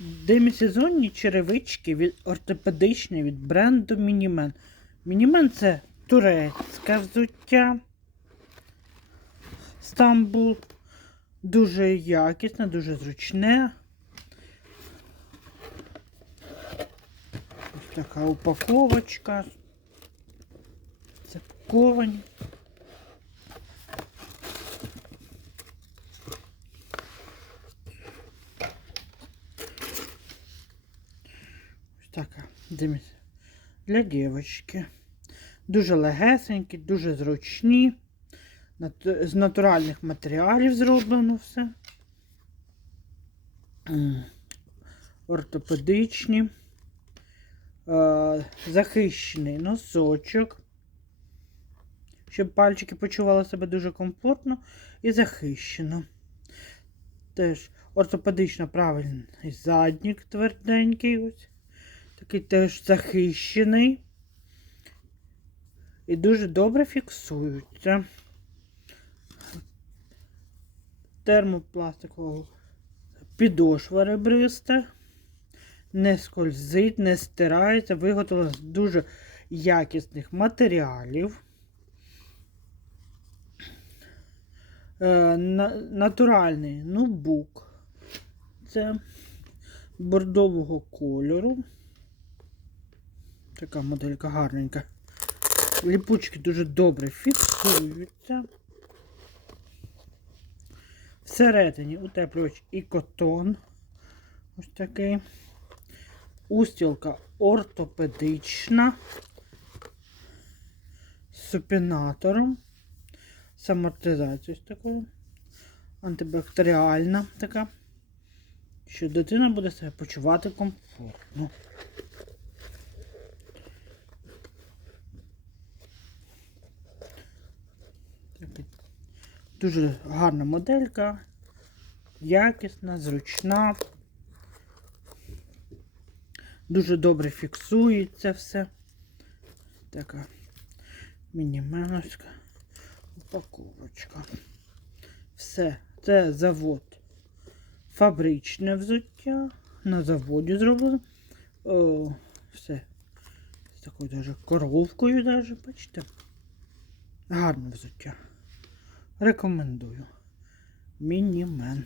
Демісезонні черевички від ортопедичні від бренду Мінімен. Мінімен це турецьке взуття. Стамбул. Дуже якісне, дуже зручне. Ось така упаковочка. Запаковані. Така. Дивіться. Для дівчинки. Дуже легесенькі, дуже зручні. З натуральних матеріалів зроблено все. Ортопедичні. Е, Захищений носочок. Щоб пальчики почували себе дуже комфортно і захищено. Теж ортопедично правильний заднік тверденький. Ось. Такий теж захищений. І дуже добре фіксуються. Термопластикова підошва ребриста. Не скользить, не стирається, виготовлена з дуже якісних матеріалів. Е, на, натуральний нубук. Це бордового кольору. Така моделька гарненька. Ліпучки дуже добре фіксуються. Всередині утеплювач і котон. Ось такий. Устілка ортопедична. З супінатором. З амортизацією такою. Антибактеріальна така. Що дитина буде себе почувати комфортно. Дуже гарна моделька, якісна, зручна. Дуже добре фіксується все. Така мініменовська упаковочка. Все, це завод. Фабричне взуття. На заводі зроблено. О, все. З такою даже коровкою, даже, бачите. Гарне взуття. Рекомендую. Мінімен.